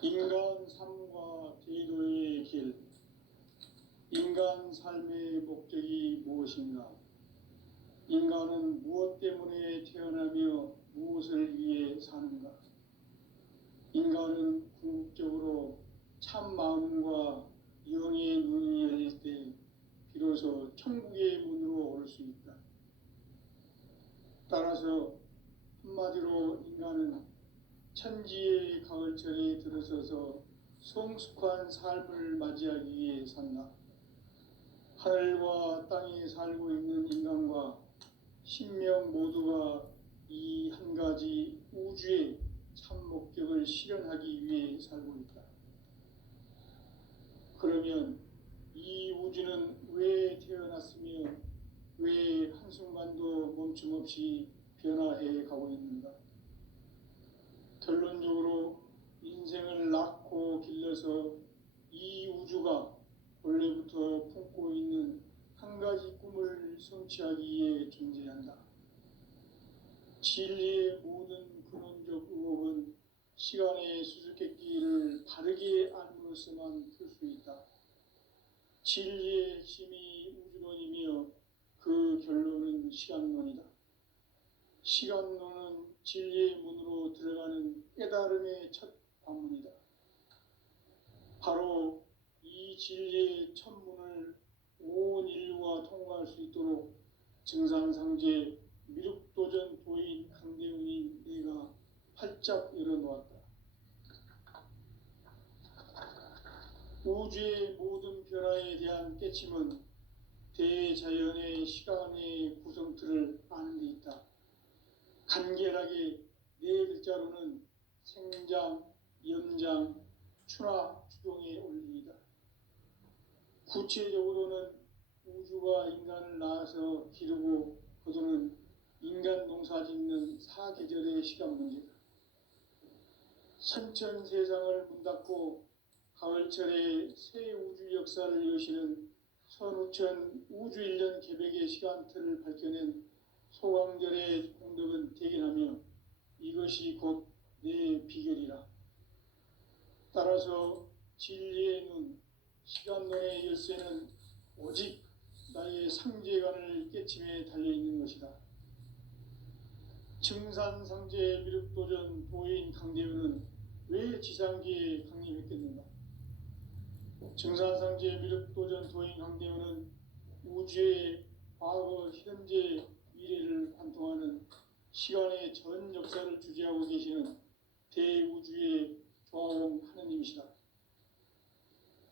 인간 삶과 대도의 길. 인간 삶의 목적이 무엇인가? 인간은 무엇 때문에 태어나며 무엇을 위해 사는가? 인간은 궁극적으로 참 마음과 영의 눈이 열릴 때 비로소 천국의 문으로 올 수 있다. 따라서 한마디로 인간은 천지의 가을철에 들어서서 성숙한 삶을 맞이하기 위해 산다. 하늘과 땅에 살고 있는 인간과 신명 모두가 이 한 가지 우주의 참 목적을 실현하기 위해 살고 있다. 그러면 이 우주는 왜 태어났으며 왜 한순간도 멈춤 없이 변화해 가고 있는가? 결론적으로 인생을 낳고 길러서 이 우주가 원래부터 품고 있는 한 가지 꿈을 성취하기 위해 존재한다. 진리의 모든 근원적 의혹은 시간의 수수께끼를 바르게 알므로써만 풀 수 있다. 진리의 핵심이 우주론이며 그 결론은 시간론이다. 시간론은 진리의 문으로 들어가는 깨달음의 첫 관문이다. 바로 이 진리의 첫 문을 온 인류가 통과할 수 있도록 증산상제 미륵도전 도인 강대훈이 내가 활짝 열어놓았다. 우주의 모든 변화에 대한 깨침은 대자연의 시간의 구성틀을 아는 데 있다. 간결하게 네 글자로는 생장, 연장, 추나 추동의 원리이다. 구체적으로는 우주가 인간을 낳아서 기르고 거두는 인간 농사 짓는 사계절의 시간 문제다. 선천 세상을 문 닫고 가을철에 새 우주 역사를 여시는 선우천 우주 1년 개백의 시간틀을 밝혀낸 소강절의 공덕은 대견하며 이것이 곧 내 비결이라. 따라서 진리의 눈, 시간론의 열쇠는 오직 나의 상제관을 깨침에 달려있는 것이다. 증산상제 미륵도전 도인 강대훈은 왜 지상기에 강림했겠는가? 증산상제 미륵도전 도인 강대훈은 우주의 과거, 현재, 미래를 관통하는 시간의 전 역사를 주재하고 계시는 대우주의 조화원 하느님이시다.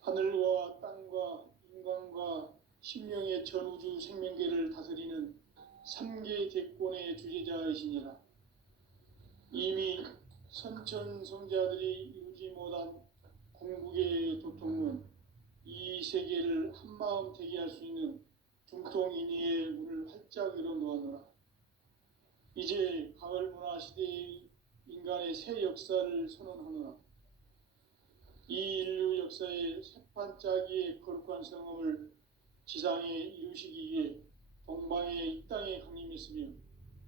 하늘과 땅과 인간과 신명의 전우주 생명계를 다스리는 3개 대권의 주재자이시니라. 이미 선천성자들이 이루지 못한 궁극의 도통문, 이 세계를 한마음 되게 할 수 있는 중통인의의 문을 활짝 열어놓아노라. 이제 가을 문화 시대의 인간의 새 역사를 선언하노라. 이 인류 역사의 새판짜기의 거룩한 성험을 지상에 이루시기 위해 동방의 이 땅에 강림했으며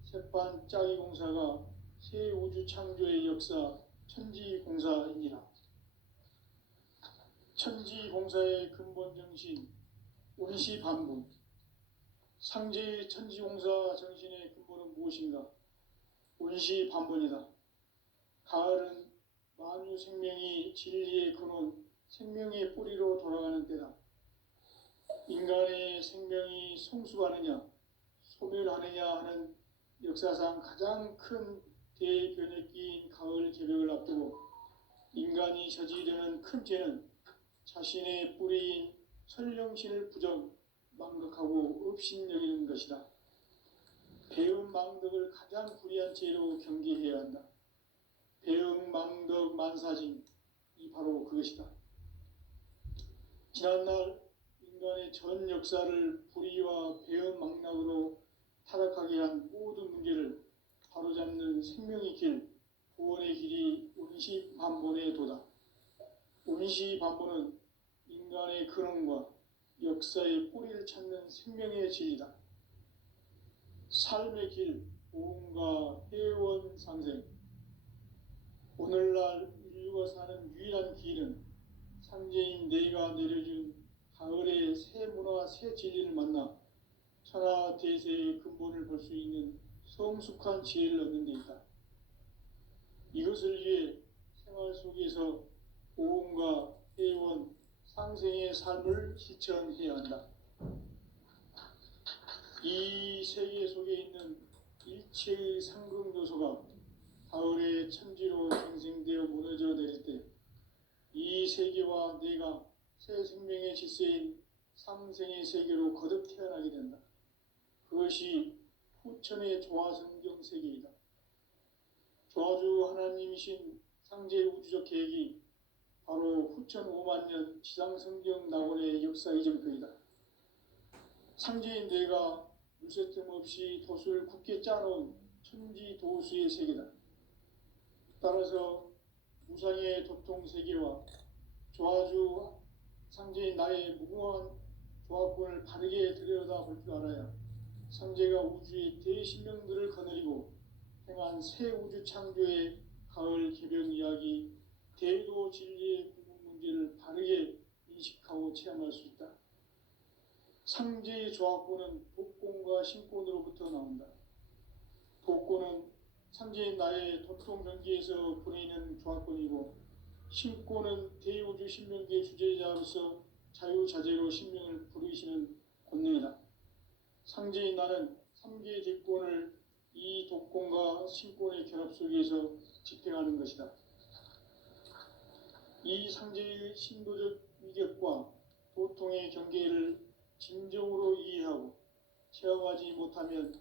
새판짜기 공사가 새 우주 창조의 역사 천지공사이니라. 천지공사의 근본 정신 운시반분. 상제의 천지공사 정신의 근본은 무엇인가? 운시반분이다. 가을은 만유 생명이 진리의 근원, 생명의 뿌리로 돌아가는 때다. 인간의 생명이 성숙하느냐, 소멸하느냐 하는 역사상 가장 큰 대변혁기인 가을 개벽을 앞두고 인간이 저지르는 큰 죄는 자신의 뿌리인 설령신을 부정, 망덕하고 업신여기는 것이다. 배음 망덕을 가장 불의한 죄로 경계해야 한다. 배음 망덕 만사징, 이 바로 그것이다. 지난날 인간의 전 역사를 불의와 배음 망락으로 타락하게 한 모든 문제를 바로잡는 생명의 길, 구원의 길이 운시반본의 도다. 운시반본은 인간의 근원과 역사의 뿌리를 찾는 생명의 진리다. 삶의 길, 보험과 회원 상생. 오늘날 인류가 사는 유일한 길은 상제인 내가 내려준 가을의 새 문화, 새 진리를 만나 천하 대세의 근본을 볼 수 있는 성숙한 지혜를 얻는 데 있다. 이것을 위해 생활 속에서 보험과 회원, 상생의 삶을 실천해야 한다. 이 세계 속에 있는 일체의 상승요소가 가을의 천지로 생생되어 무너져 내릴 때 이 세계와 내가 새 생명의 질서인 상생의 세계로 거듭 태어나게 된다. 그것이 후천의 조화성경 세계이다. 조화주 하나님이신 상제 우주적 계획이 바로 후천 5만 년 지상성경 낙원의 역사 이전표이다. 상제인 내가 물새 틈 없이 돛을 굳게 짜놓은 천지 도수의 세계다. 따라서 무상의 도통 세계와 조화주 상제인 나의 무궁한 조화권을 바르게 들여다볼 줄 알아야 상제가 우주의 대신명들을 거느리고 행한 새 우주 창조의 가을 개변 이야기, 대도 진리의 구분 문제를 바르게 인식하고 체험할 수 있다. 상제의 조화권은 독권과 신권으로부터 나온다. 독권은 상제인 나의 도통 경계에서 보내는 조화권이고, 신권은 대우주 신명계의 주제자로서 자유자재로 신명을 부르시는 권능이다. 상제인 나는 3개의 대권을 이 독권과 신권의 결합 속에서 집행하는 것이다. 이 상제의 신도적 위격과 도통의 경계를 진정으로 이해하고 체험하지 못하면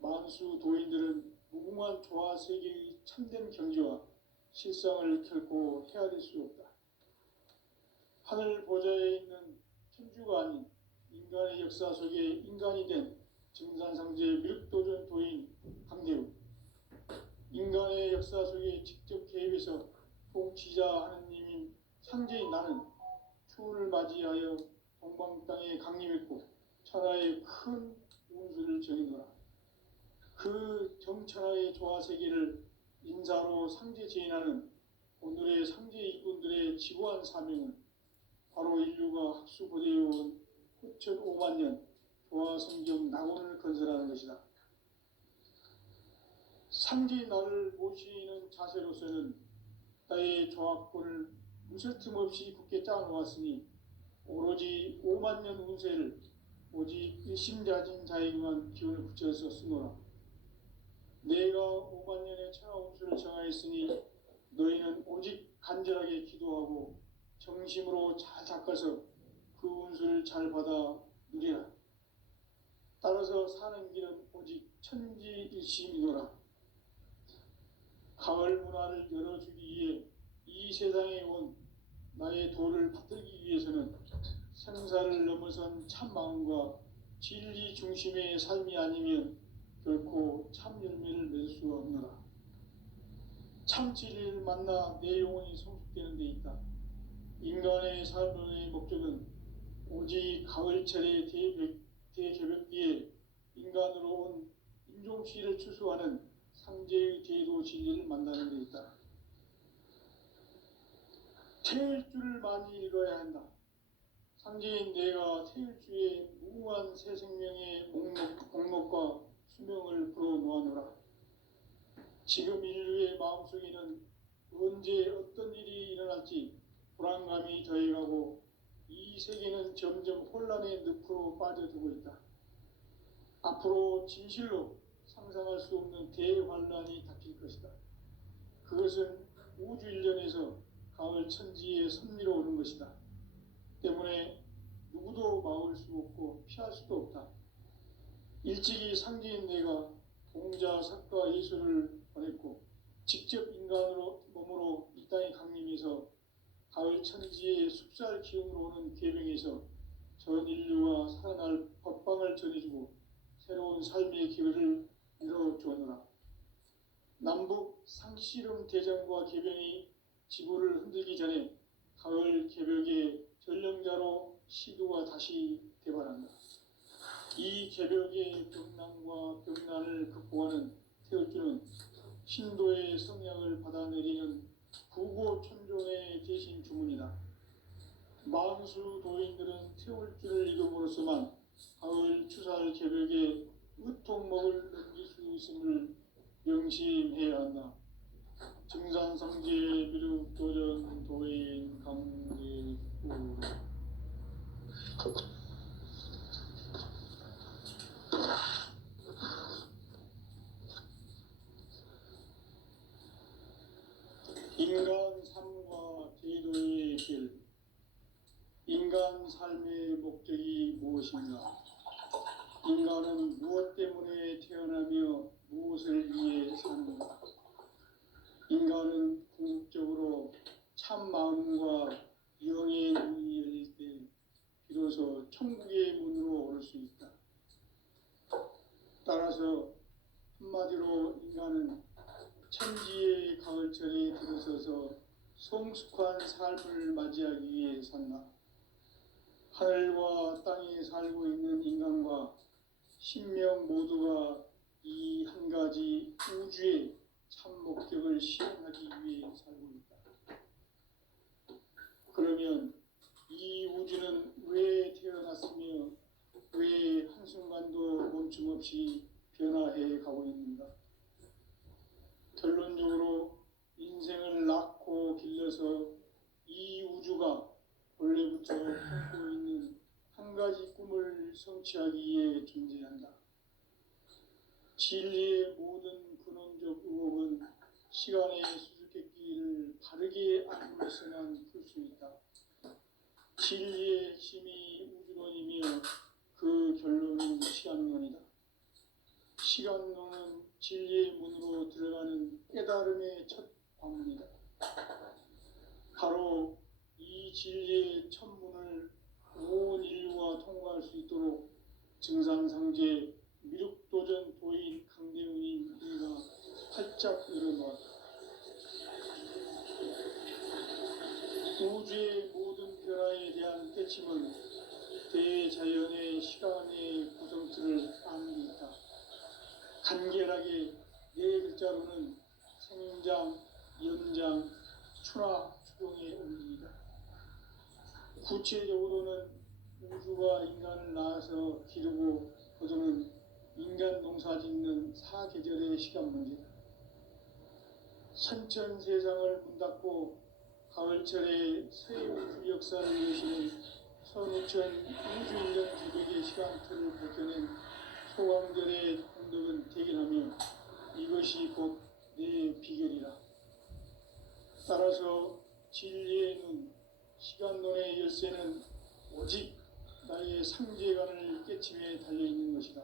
만수 도인들은 무궁한 조화 세계의 참된 경지와 실상을 결코 헤아릴 수 없다. 하늘 보좌에 있는 천주가 아닌 인간의 역사 속에 인간이 된 증산상제 미륵도전 도인 강대우, 인간의 역사 속에 직접 개입해서 통치자 하느님인 상제인 나는 추운을 맞이하여 동방 땅에 강림했고 천하의 큰 운수를 정해노라. 그 정천하의 조화세계를 인사로 상제 제인하는 오늘의 상제 일꾼들의 지고한 사명은 바로 인류가 학수고대해온 후천 5만 년 조화성경 낙원을 건설하는 것이다. 상제의 나를 모시는 자세로서는 나의 조화권을 무쇠 틈 없이 굳게 짜놓았으니 오로지 5만 년 운세를 오직 일심자진 자에게만 기운을 붙여서 쓰노라. 내가 5만 년의 천하 운수를 정하였으니 너희는 오직 간절하게 기도하고 정심으로 잘 닦아서 그 운수를 잘 받아 누리라. 따라서 사는 길은 오직 천지일심이노라. 가을 문화를 열어주기 위해 이 세상에 온 나의 도를 받들기 위해서는 생사를 넘어선 참마음과 진리 중심의 삶이 아니면 결코 참 열매를 맺을 수가 없노라. 참 진리를 만나 내 영혼이 성숙되는 데 있다. 인간의 삶의 목적은 오직 가을철의 대개벽기에 인간으로 온 인종시를 추수하는 상제의 대도 진리를 만나는 데 있다. 태일주를 많이 읽어야 한다. 상제인 내가 태일주의 무궁한 새 생명의 목록과 수명을 불어놓아노라. 지금 인류의 마음속에는 언제 어떤 일이 일어날지 불안감이 더해가고 이 세계는 점점 혼란의 늪으로 빠져들고 있다. 앞으로 진실로 상상할 수 없는 대환란이 닥칠 것이다. 그것은 우주 일련에서 가을 천지의 섭리로 오는 것이다. 때문에 누구도 막을 수 없고 피할 수도 없다. 일찍이 상제인 내가 공자, 석가, 예수를 보냈고 직접 인간으로 몸으로 이 땅에 강림해서 가을 천지의 숲살 기운으로 오는 계명에서 전 인류가 살아날 법방을 전해주고 새로운 삶의 기회를 열어주었노라. 남북 상씨름 대전과 개변이 지구를 흔들기 전에 가을 개벽의 전령자로 시도가 다시 되발한다. 이 개벽의 병난과 병난을 극복하는 태울주는 신도의 성약을 받아내리는 구고천존의 대신 주문이다. 만수 도인들은 태울주를 이름으로서만 가을 추살 개벽에 으통먹을 넘길 수 있음을 명심해야 한다. 증산상제 미륵도전 도인 강대구 인간 삶과 제도의 길. 인간 삶의 목적이 무엇인가? 인간은 무엇 때문에 태어나며 무엇을 위해 사는가? 인간은 궁극적으로 참 마음과 영의 문이 열릴 때 비로소 천국의 문으로 오를 수 있다. 따라서 한마디로 인간은 천지의 가을철에 들어서서 성숙한 삶을 맞이하기 위해 산다. 하늘과 땅에 살고 있는 인간과 신명 모두가 이 한 가지 우주의 참 목적을 실현하기 위해 살고 있다. 그러면 이 우주는 왜 태어났으며 왜 한순간도 멈춤없이 변화해 가고 있는가? 결론적으로 인생을 낳고 길러서 이 우주가 원래부터 품고 있는 한 가지 꿈을 성취하기 위해 존재한다. 진리의 모든 근원적 의혹은 시간의 수수께끼를 바르게 알고서만 풀 수 있다. 진리의 핵심이 우주론이며 그 결론은 시간론이다. 시간론은 진리의 문으로 들어가는 깨달음의 첫 관문이다. 바로 이 진리의 첫 문을 온 인류가 통과할 수 있도록 증산상제 미륵도전 도인 강대훈이 우리가 활짝 열어놓았다. 우주의 모든 변화에 대한 깨침은 대자연의 시간의 구성틀을 아는 데 있다. 간결하게 네 글자로는 생장, 연장, 추락, 추동의 원리이다. 구체적으로는 우주가 인간을 낳아서 기르고 거두는 인간 농사 짓는 사계절의 시간 문제다. 선천 세상을 문닫고 가을철에 새 우주 역사를 여시는 선우천 우주 1년 개벽의 시간틀을 벗겨낸 소강절의 공덕은 대견하며 이것이 곧 내 비결이라. 따라서 진리의 눈, 시간론의 열쇠는 오직 나의 상제관을 깨침에 달려있는 것이다.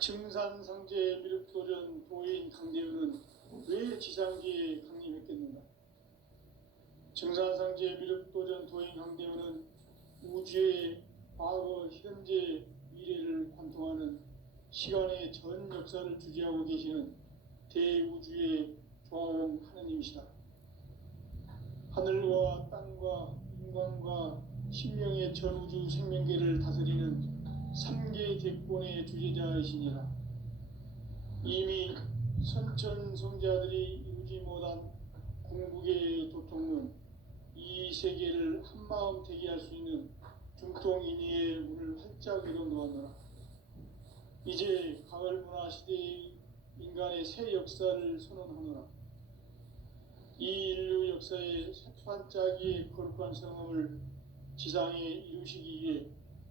증산상제 미륵도전 도인 강대훈은 왜 지상계에 강림했겠는가? 증산상제 미륵도전 도인 강대훈은 우주의 과거, 현재, 미래를 관통하는 시간의 전 역사를 주재하고 계시는 대우주의 조화원 하느님이시다. 하늘과 땅과 인간과 신명의 전우주 생명계를 다스리는 3계 대권의 주제자이시니라. 이미 선천성자들이 이루지 못한 궁극의 도통문, 이 세계를 한마음 되게 할 수 있는 중통인의의 문을 활짝 열어놓았노라. 이제 가을 문화 시대의 인간의 새 역사를 선언하노라. 이 인류 역사의 새반짝이의 거룩한 성험을 지상에 이루시기 위해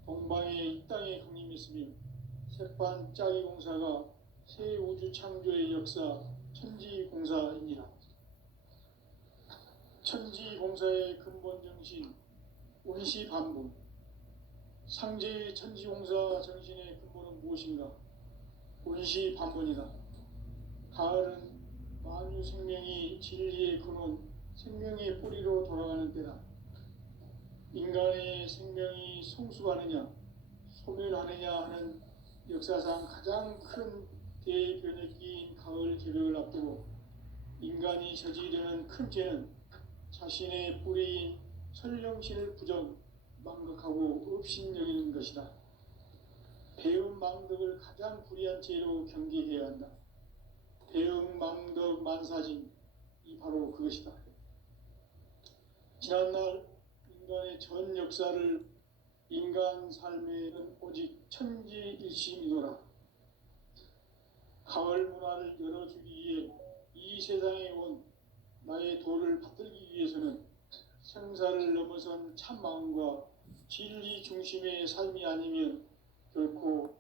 동방에 이 땅에 강림했으며 새반짝이 공사가 새 우주 창조의 역사 천지공사이니라. 천지공사의 근본 정신 원시반복. 상제의 천지공사 정신의 근본은 무엇인가? 원시반본이다. 가을은 만유 생명이 진리의 근원, 생명의 뿌리로 돌아가는 때다. 인간의 생명이 성숙하느냐, 소멸하느냐 하는 역사상 가장 큰 대변혁기인 가을 개벽을 앞두고 인간이 저지르는 큰 죄는 자신의 뿌리인 설령신을 부정, 망각하고 업신여기는 것이다. 배은망덕을 가장 불의한 죄로 경계해야 한다. 배은망덕 만사진, 이 바로 그것이다. 지난날 인간의 전 역사를 인간 삶에는 오직 천지일심이노라. 가을 문화를 열어주기 위해 이 세상에 온 나의 도를 받들기 위해서는 생사를 넘어선 참마음과 진리 중심의 삶이 아니면 결코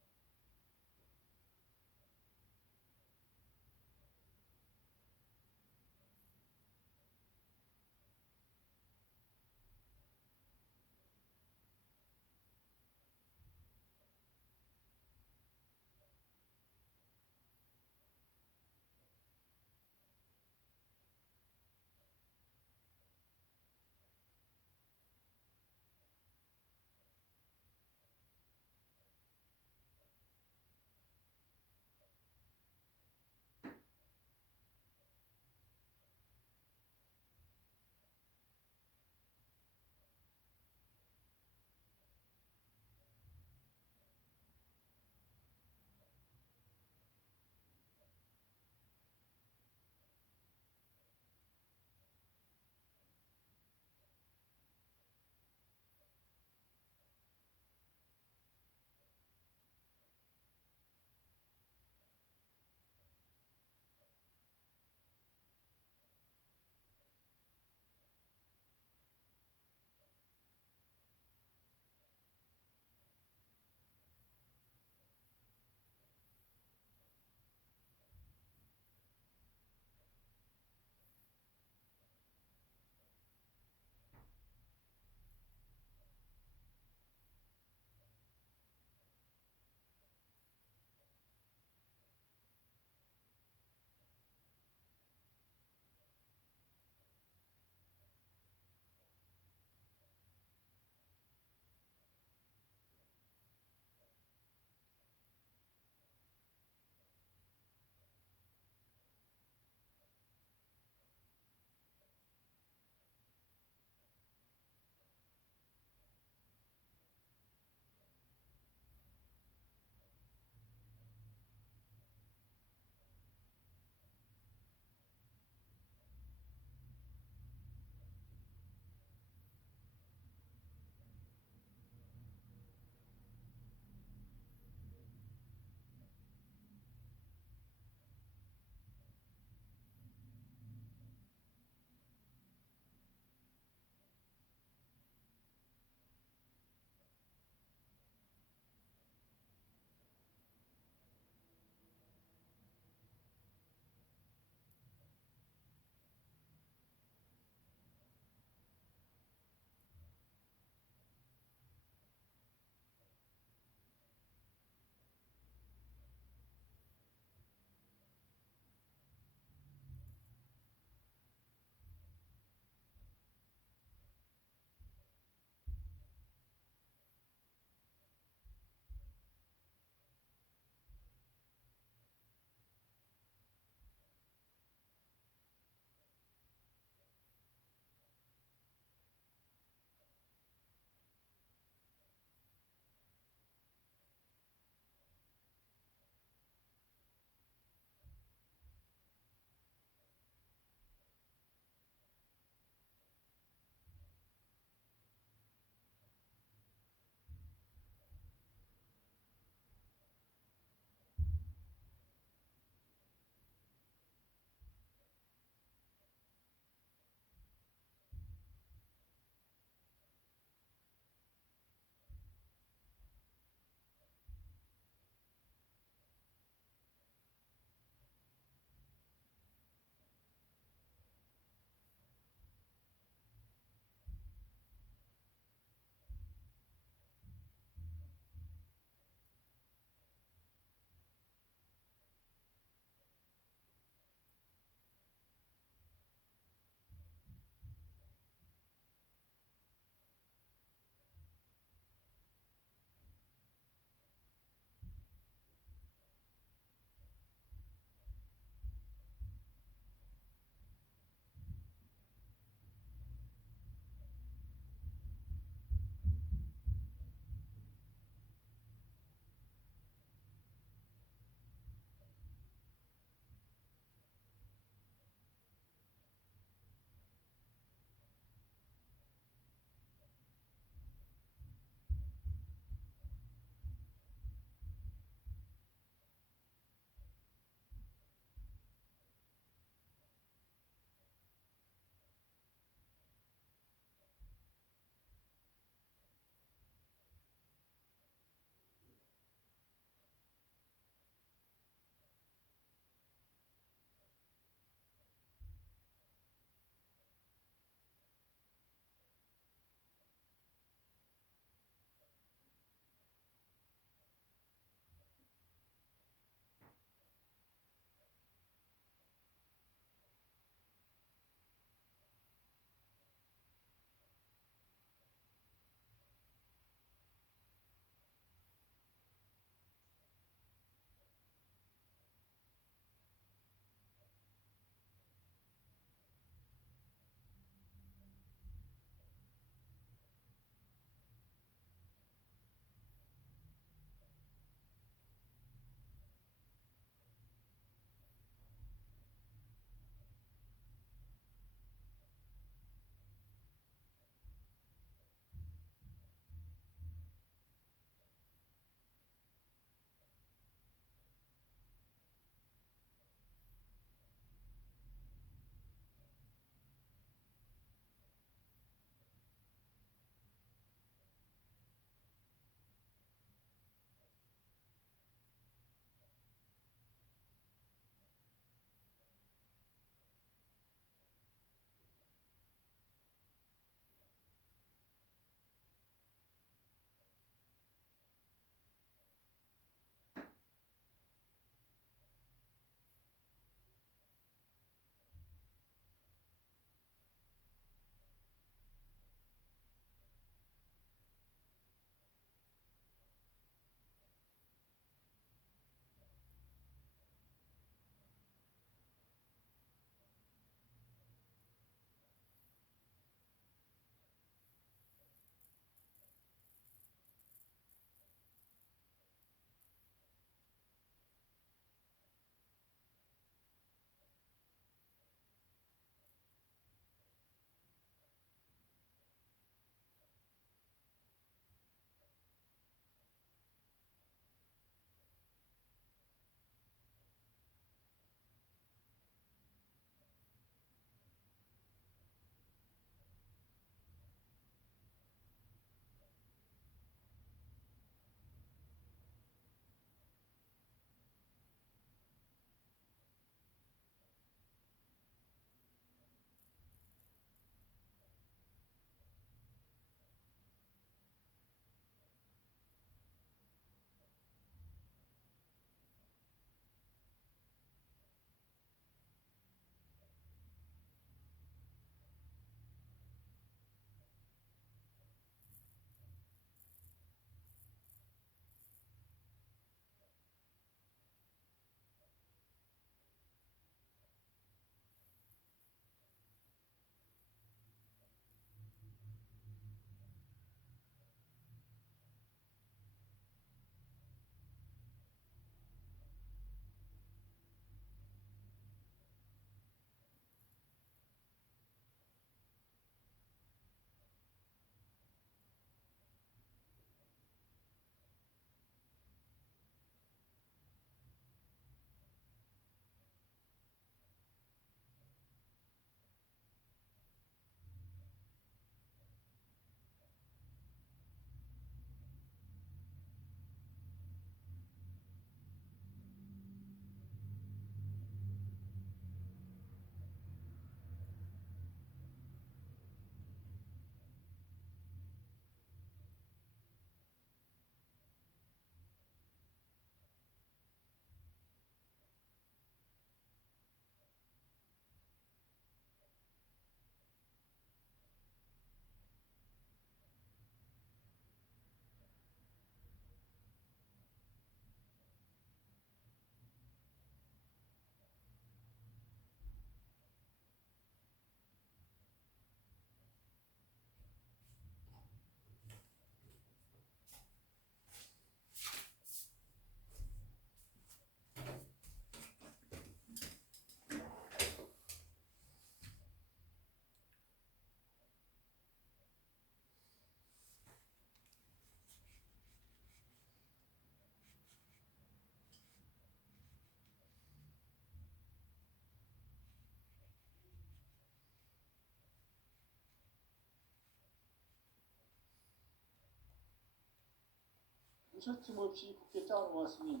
무서짐없이 굳게 짜놓았으니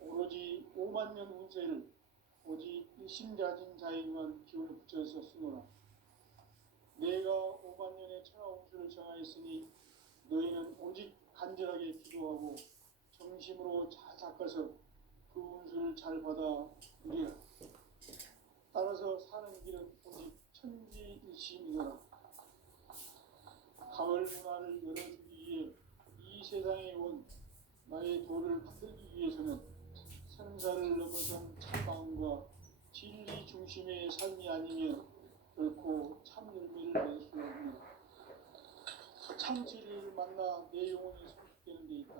오로지 5만 년 운세를 오직 일심가진 자에게만 기운을 붙여서 쓰노라. 내가 5만 년의 천하 운수를 정하였으니 너희는 오직 간절하게 기도하고 정심으로 잘 닦아서 그 운수를 잘 받아 누리라. 따라서 사는 길은 오직 천지일심이노라. 가을 문화를 열어주기 위해 이 세상에 온 나의 도를 받들기 위해서는 생사를 넘어선 참마음과 진리 중심의 삶이 아니면 결코 참 열매를 낼 수 없는 참 진리를 만나 내 영혼이 성숙되는 데 있다.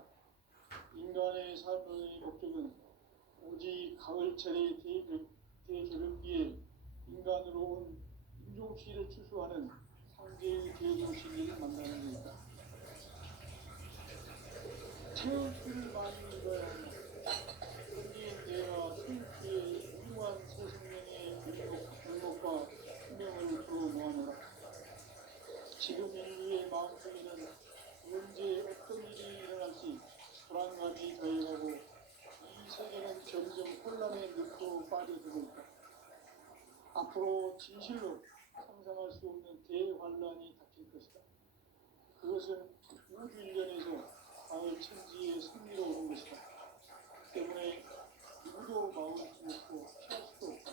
인간의 삶의 목적은 오직 가을철의 대개벽기에 인간으로 온 인종시를 추수하는 상제의 대도시를 만나는 데 있다. 태극기를 많이 읽어야 한다. 현재인 내가 태극기에 훌륭한 새 생명의 굴곡과 희명을 불어 모아노라. 지금 인류의 마음속에는 언제 어떤 일이 일어날지 불안감이 더해가고 이 세계는 점점 혼란의 늪으로 빠져들고 있다. 앞으로 진실로 상상할 수 없는 대환란이 닥칠 것이다. 그것은 우주 일련에서 가을 천지의 승리로 오는 것이다. 때문에 누구도 마음을 주먹고 피할 수도 없다.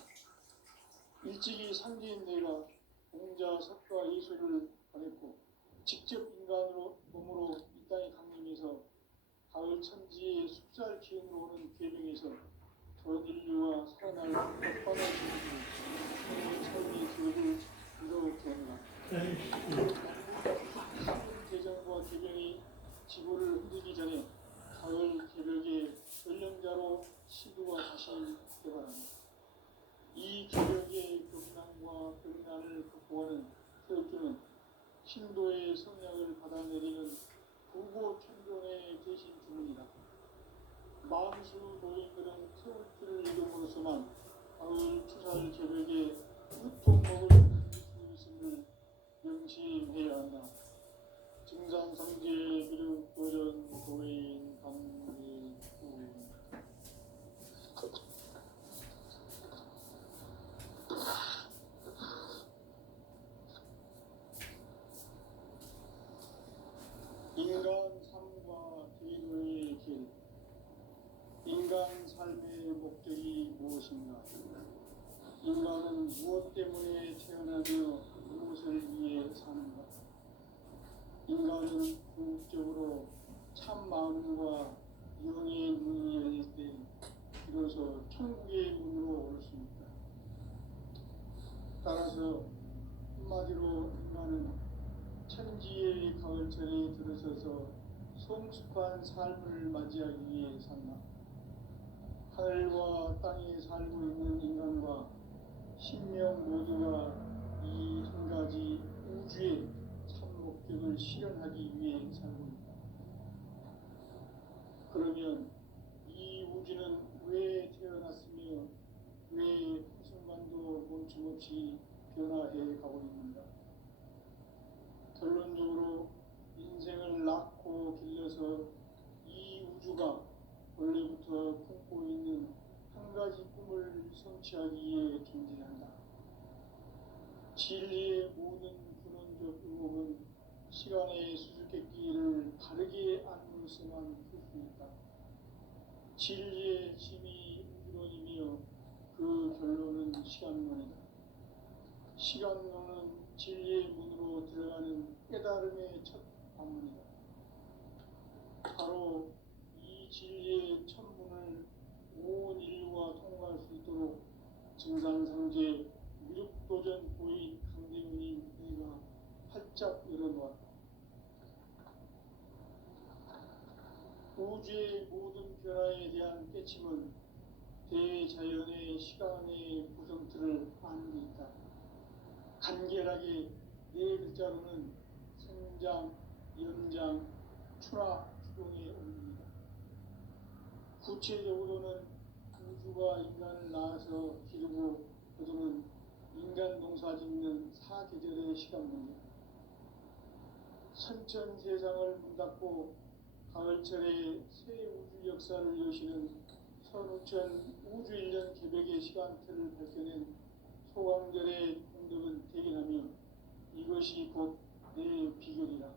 일찍이 상제인 내가 공자, 석가, 예수를 보냈고 직접 인간으로 몸으로 이 땅에 강림해서 가을 천지의 숫살 기운으로 오는 계명에서 전 인류가 살아날 법방을 지키고 새로운 삶의 기록을 이뤄보는다. 그 개정과 계명이 지구를 흔들기 전에 가을 개벽의 전령자로 시도가 다시 개발합니다. 이 개벽의 경난과 경난을 극복하는 태극기는 신도의 성령을 받아내리는 부고 천종의 대신 주문이다. 만수 노인들은 태극기를 이름으로서만 가을 추살 개벽의 으통목을 이룰 수 있음을 명심해야 한다. 증산상제 비륵 도전 도인 감리 인간 삶과 기도의 길. 인간 삶의 목적이 무엇인가? 인간은 무엇 때문에 태어나며 무엇을 위해 사는가? 인간은 궁극적으로 참 마음과 영의 문이 열릴 때 비로소 천국의 문으로 올 수 있다. 따라서 한마디로 인간은 천지의 가을철에 들어서서 성숙한 삶을 맞이하기 위해 산다. 하늘과 땅에 살고 있는 인간과 신명 모두가 이 한 가지 우주의 참 목적을 실현하기 위해 살고 있다. 그러면 이 우주는 왜 태어났으며 왜 한순간도 멈춤없이 변화해 가고 있는가? 결론적으로 인생을 낳고 길러서 이 우주가 원래부터 품고 있는 한 가지 꿈을 성취하기 위해 존재한다. 진리의 모든 근원적 의혹은 시간의 수수께끼를 바르게 안으로서만 풀 수 있다. 진리의 힘이 우주론이며 그 결론은 시간론이다. 시간론은 진리의 문으로 들어가는 깨달음의 첫 방문이다. 바로 이 진리의 첫 문을 온 인류가 통과할 수 있도록 증산상제 미륵도전 도인 강대훈이 내가 활짝 열어놓았다. 우주의 모든 변화에 대한 깨침은 대자연의 시간의 구성틀을 아는 데 있다. 간결하게 네 글자로는 생장, 연장, 추나 추동의 원리입니다. 구체적으로는 우주가 인간을 낳아서 기르고 거두는 인간 농사 짓는 사계절의 시간문이다. 선천 세상을 문 닫고 가을철에 새 우주 역사를 여시는 선우천 우주일년 개벽의 시간표를 밝혀낸 소강절의 공덕은 대견하며 이것이 곧 내 비결이라.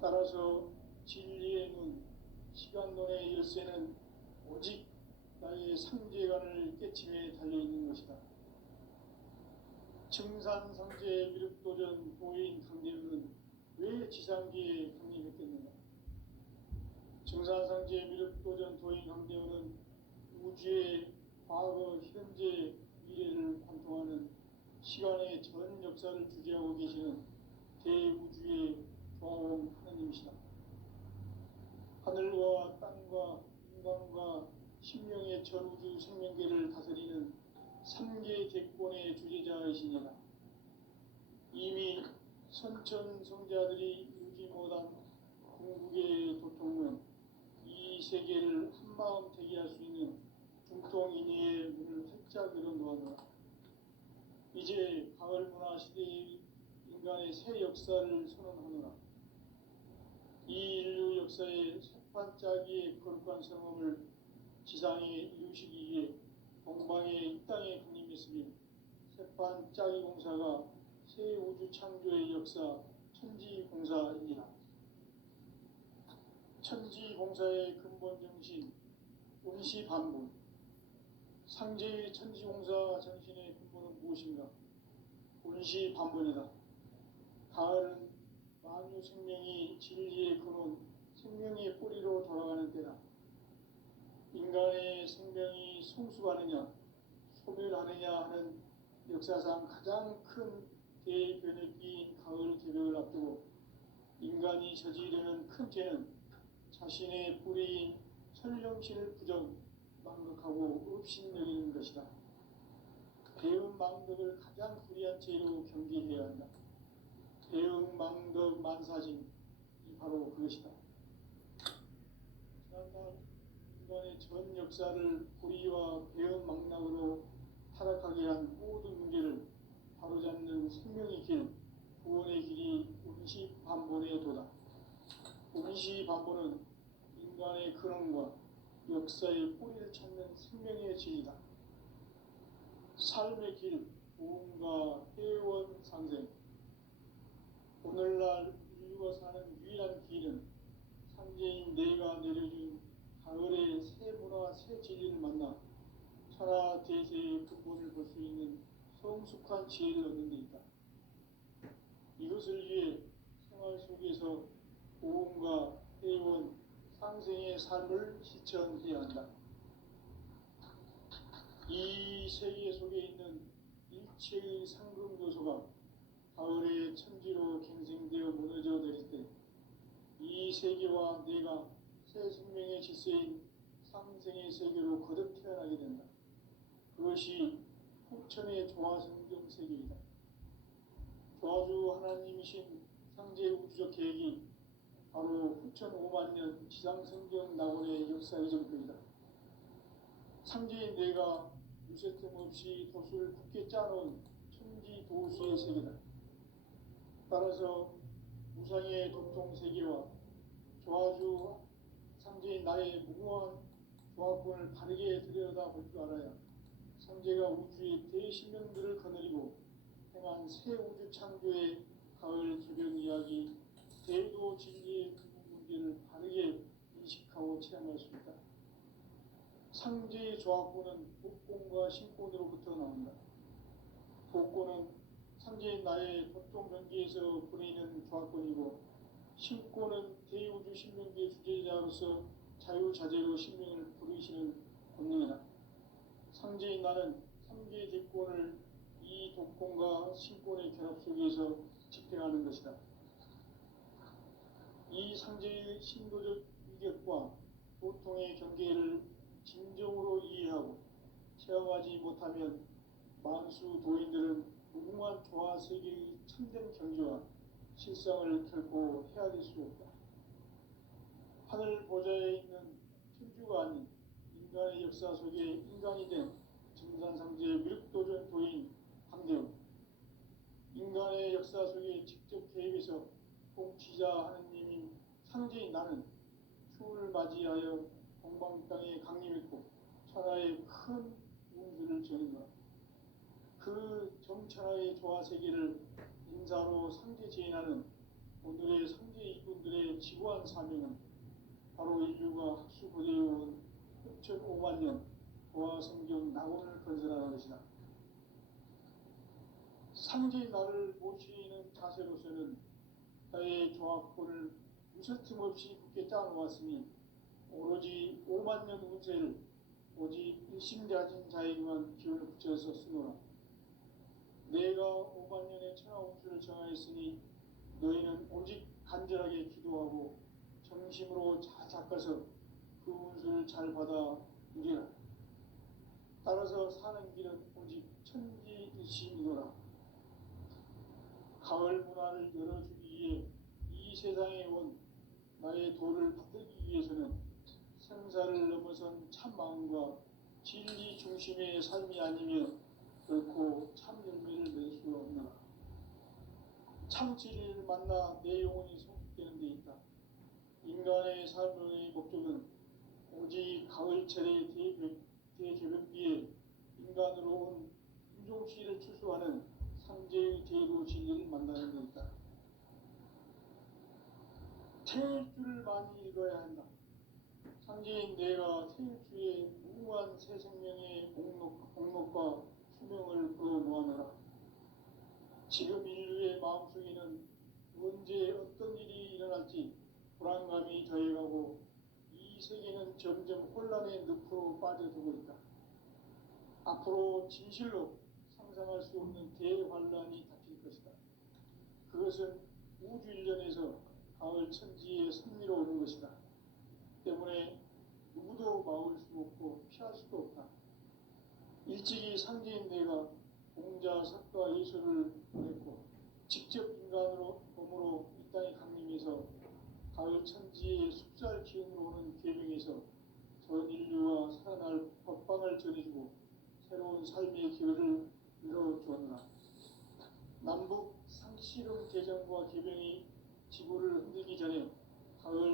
따라서 진리의 눈, 시간론의 열쇠는 오직 나의 상제관을 깨침에 달려있는 것이다. 청산상제 미륵도전 도인 강대우는 왜 지상기에 강림했겠는가? 청산상제 미륵도전 도인 강대우는 우주의 과거, 현재, 미래를 관통하는 시간의 전 역사를 주재하고 계시는 대우주의 조화원 하느님이시다. 하늘과 땅과 인간과 신명의 전우주 생명계를 다스리는 3계 대권의 주재자이시니라. 이미 선천성자들이 이루지 못한 궁극의 도통은 이 세계를 한마음 되게 할 수 있는 중통인의의 문을 활짝 열어놓았노라. 이제 가을 문화 시대의 인간의 새 역사를 선언하노라. 이 인류 역사의 새판짜기의 거룩한 성험을 지상에 이루시기 위해 동방에 이 땅에 군림했으며 새판짜기 공사가 새 우주 창조의 역사 천지공사이니라. 천지공사의 근본 정신 운시반분. 상제의 천지공사 정신의 근본은 무엇인가? 운시반분이다. 가을은 만유 생명이 진리의 근원, 생명의 뿌리로 돌아가는 때다. 인간의 생명이 성숙하느냐, 소멸하느냐 하는 역사상 가장 큰 대변혁기인 가을 개벽을 앞두고 인간이 저지르는 큰 죄는 자신의 뿌리인 설령신을 부정, 망극하고 업신여기는 것이다. 배운 망덕을 가장 불의한 죄로 경계해야 한다. 배운 망덕 만사진, 이 바로 그것이다. 지난날 인간의 전 역사를 불의와 배은 망락으로 타락하게 한 모든 문제를 바로잡는 생명의 길, 구원의 길이 운시반본의 도다. 운시반본은 인간의 근원과 역사의 뿌리를 찾는 생명의 진리다. 삶의 길, 부흥과 회원 상생. 오늘날 인류가 사는 유일한 길은 상제인 내가 내려준 가을의 새 문화, 새 진리를 만나 천하 대세의 근본을 볼 수 있는 성숙한 지혜를 얻는 데 있다. 이것을 위해 생활 속에서 부흥과 회원, 상생의 삶을 실천해야 한다. 이 세계 속에 있는 일체의 상금 요소가 가을의 천지로 갱생되어 무너져 내릴 때 이 세계와 내가 새 생명의 질서인 상생의 세계로 거듭 태어나게 된다. 그것이 후천의 조화성경 세계이다. 조화주 하나님이신 상제 우주적 계획이 바로 후천 5만년 지상성경 낙원의 역사 이전표이다. 상제인 내가 유세틈 없이 도수를 굳게 짜놓은 천지 도수의 세계다. 따라서 무상의 도통 세계와 조화주 상제인 나의 무궁한 조합권을 바르게 들여다볼 줄 알아야 상제가 우주의 대신명들을 거느리고 행한 새 우주 창조의 가을 개벽 이야기, 대도 진리의 근본 문제를 바르게 인식하고 체험할 수 있다. 상제의 조합권은 복권과 신권으로부터 나온다. 복권은 상제인 나의 도통 경계에서 보내는 조합권이고, 신권은 대우주 신명계의 주제자로서 자유자재로 신명을 부르시는 권능이다. 상제인 나는 3개 대권을 이 독권과 신권의 결합 속에서 집행하는 것이다. 이 상제의 신도적 위격과 보통의 경계를 진정으로 이해하고 체험하지 못하면 만수 도인들은 무궁한 조화 세계의 참된 경지와 실상을 결코 헤아릴 수 없다. 하늘 보좌에 있는 천주가 아닌 인간의 역사 속에 인간이 된 정산상제 미륵도전 도인 강대우. 인간의 역사 속에 직접 개입해서 통치자 하느님인 상제인 나는 추을 맞이하여 동방 땅에 강림했고 천하의 큰 운수를 전했노라. 그 정천하의 조화 세계를 인사로 상제 제인하는 오늘의 상제 이분들의 지구한 사명은 바로 인류가 학수고대해온 6,500만 년 조화 성경 낙원을 건설하는 것이다. 상제인 나를 모시는 자세로서는 나의 조합권을 무설틈 없이 굳게 짜놓았으니 오로지 5만 년 운세를 오직 일심자진 자에게만 기운을 붙여서 쓰노라. 내가 5만 년의 천하 운수를 정하였으니 너희는 오직 간절하게 기도하고 정심으로 잘 닦아서 그 운수를 잘 받아 누리라. 따라서 사는 길은 오직 천지일심이노라. 가을 문화를 열어주기 위해 이 세상에 온 나의 도를 받들기 위해서는 생사를 넘어선 참 마음과 진리 중심의 삶이 아니면 결코 참 열매를 낼 수 없노라. 참 진리를 만나 내 영혼이 성숙되는 데 있다. 인간의 삶의 목적은 오직 가을철의 대개벽비에 인간으로 온 인종시를 추수하는 상제의 제도 진리를 만나는 데 있다. 태일주를 많이 읽어야 한다. 상제인 내가 태일주의 무궁한 새 생명의 목록과 수명을 풀어놓아노라. 지금 인류의 마음속에는 언제 어떤 일이 일어날지 불안감이 더해가고 이 세계는 점점 혼란의 늪으로 빠져들고 있다. 앞으로 진실로 상상할 수 없는 대환란이 닥칠 것이다. 그것은 우주 일련에서 가을 천지에 승리로 오는 것이다. 때문에 누구도 막을 수 없고 피할 수도 없다. 일찍이 상제인 내가 공자, 석가, 예수를 보냈고 직접 인간으로 몸으로 이 땅에 강림해서 가을 천지의 숲살 기운으로 오는 계명에서 전 인류와 살아날 법방을 전해주고 새로운 삶의 기회를 열어주었노라. 남북 상씨름 대전과 계명이 지구를 흔들기 전에 가을